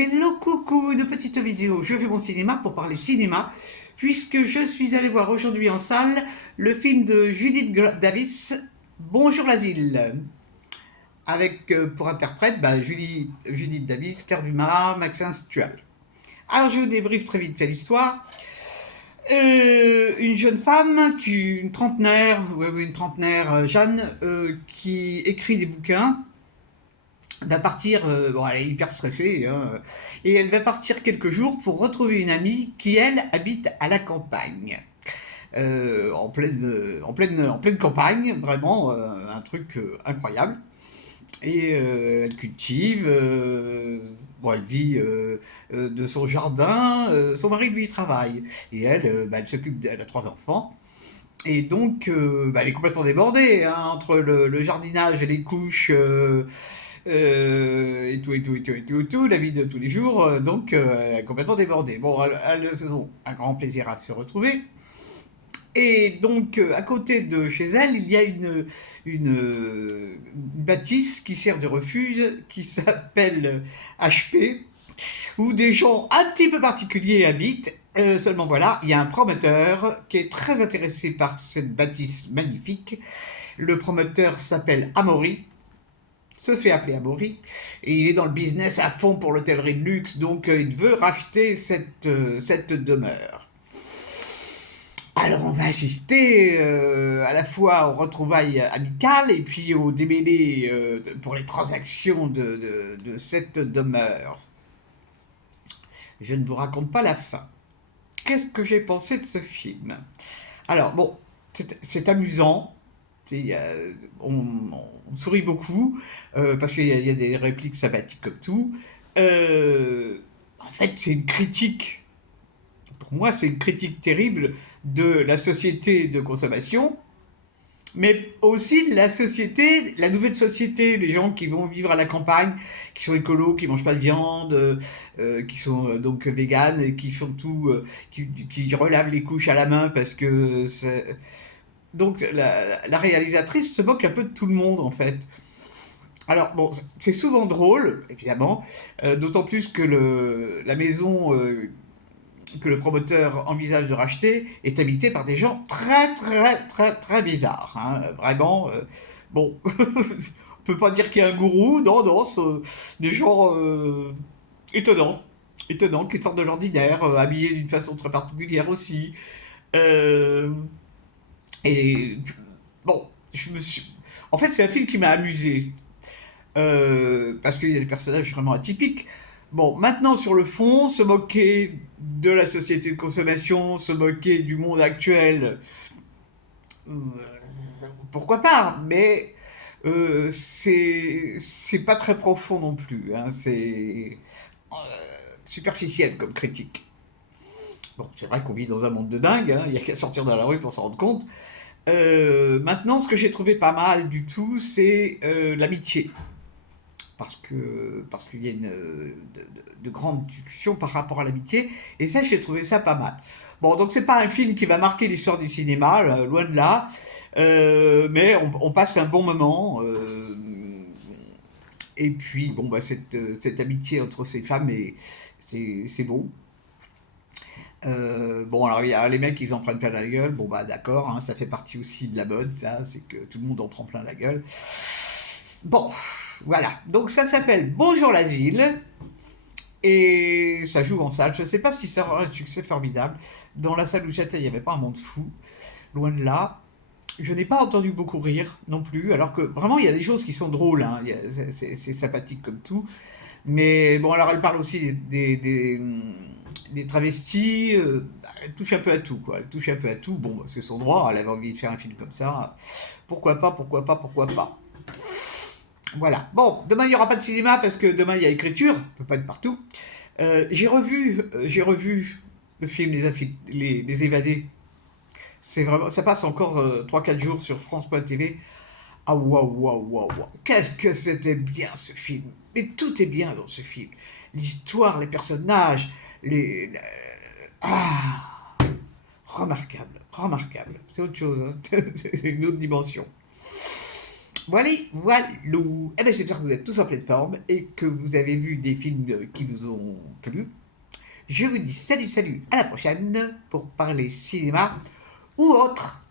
Hello coucou, une petite vidéo. Je fais mon cinéma pour parler cinéma, puisque je suis allé voir aujourd'hui en salle le film de Judith Davis, Bonjour l'asile, avec pour interprète Judith Davis, Claire Dumas, Maxence Stual. Alors je vous débriefe très vite fait l'histoire. Une jeune femme, une trentenaire, une trentenaire, Jeanne, qui écrit des bouquins, va partir, bon, elle est hyper stressée, hein, et elle va partir quelques jours pour retrouver une amie qui, elle, habite à la campagne. En pleine campagne, vraiment, un truc incroyable. Et elle cultive, bon, elle vit de son jardin, son mari lui travaille. Et elle, elle s'occupe, elle a 3 enfants. Et donc, elle est complètement débordée, hein, entre le jardinage et les couches, et tout, la vie de tous les jours, donc elle est complètement débordée. Bon, elles ont un grand plaisir à se retrouver. Et donc, à côté de chez elle, il y a une bâtisse qui sert de refuge, qui s'appelle HP, où des gens un petit peu particuliers habitent. Seulement voilà, il y a un promoteur qui est très intéressé par cette bâtisse magnifique. Le promoteur s'appelle Amaury, se fait appeler Amaury, et il est dans le business à fond pour l'hôtellerie de luxe, donc il veut racheter cette demeure. Alors on va assister à la fois aux retrouvailles amicales et puis aux démêlés pour les transactions de cette demeure. Je ne vous raconte pas la fin. Qu'est-ce que j'ai pensé de ce film? Alors bon, c'est amusant, on sourit beaucoup, parce qu'il y a des répliques sympathiques comme tout. En fait, c'est une critique, pour moi, c'est une critique terrible de la société de consommation, mais aussi de la société, la nouvelle société, les gens qui vont vivre à la campagne, qui sont écolos, qui mangent pas de viande, qui sont donc véganes et qui font tout, qui relavent les couches à la main parce que donc la réalisatrice se moque un peu de tout le monde en fait. Alors bon, c'est souvent drôle, évidemment, d'autant plus que la maison que le promoteur envisage de racheter est habitée par des gens très très très très bizarres, hein. Vraiment, bon, on peut pas dire qu'il y a un gourou, non, non, c'est des gens étonnants, étonnants, qui sortent de l'ordinaire, habillés d'une façon très particulière aussi. Euh, et bon, en fait, c'est un film qui m'a amusé. Parce qu'il y a des personnages vraiment atypiques. Bon, maintenant sur le fond, se moquer de la société de consommation, se moquer du monde actuel, euh, pourquoi pas, mais c'est pas très profond non plus, hein, c'est euh, superficiel comme critique. Bon, c'est vrai qu'on vit dans un monde de dingue, hein, il n'y a qu'à sortir dans la rue pour s'en rendre compte. Maintenant, ce que j'ai trouvé pas mal du tout, c'est l'amitié. Parce qu'il y a de grandes discussions par rapport à l'amitié, et ça, j'ai trouvé ça pas mal. Bon, donc c'est pas un film qui va marquer l'histoire du cinéma, loin de là, mais on passe un bon moment, et puis, bon, cette amitié entre ces femmes, c'est beau. Bon, alors il y a les mecs, ils en prennent plein la gueule. Bon, bah d'accord, hein, ça fait partie aussi de la mode, ça, c'est que tout le monde en prend plein la gueule. Bon, voilà. Donc ça s'appelle Bonjour l'asile et ça joue en salle. Je ne sais pas si ça aura un succès formidable. Dans la salle où j'étais, il n'y avait pas un monde fou, loin de là. Je n'ai pas entendu beaucoup rire non plus, alors que vraiment il y a des choses qui sont drôles, hein. C'est sympathique comme tout. Mais bon, alors elle parle aussi des travestis, elle touche un peu à tout, quoi. Elle touche un peu à tout. Bon, bah, c'est son droit, elle avait envie de faire un film comme ça. Pourquoi pas, pourquoi pas, pourquoi pas. Voilà. Bon, demain il n'y aura pas de cinéma parce que demain il y a écriture, on peut pas être partout. J'ai revu le film Les Évadés. C'est vraiment, ça passe encore 3-4 jours sur France.tv. Ah waouh, waouh, waouh, waouh. Qu'est-ce que c'était bien ce film. Mais tout est bien dans ce film. L'histoire, les personnages, Ah, remarquable, remarquable. C'est autre chose, hein. C'est une autre dimension. Voilà, voilà. Eh ben, j'espère que vous êtes tous en pleine forme et que vous avez vu des films qui vous ont plu. Je vous dis salut, salut, à la prochaine pour parler cinéma ou autre.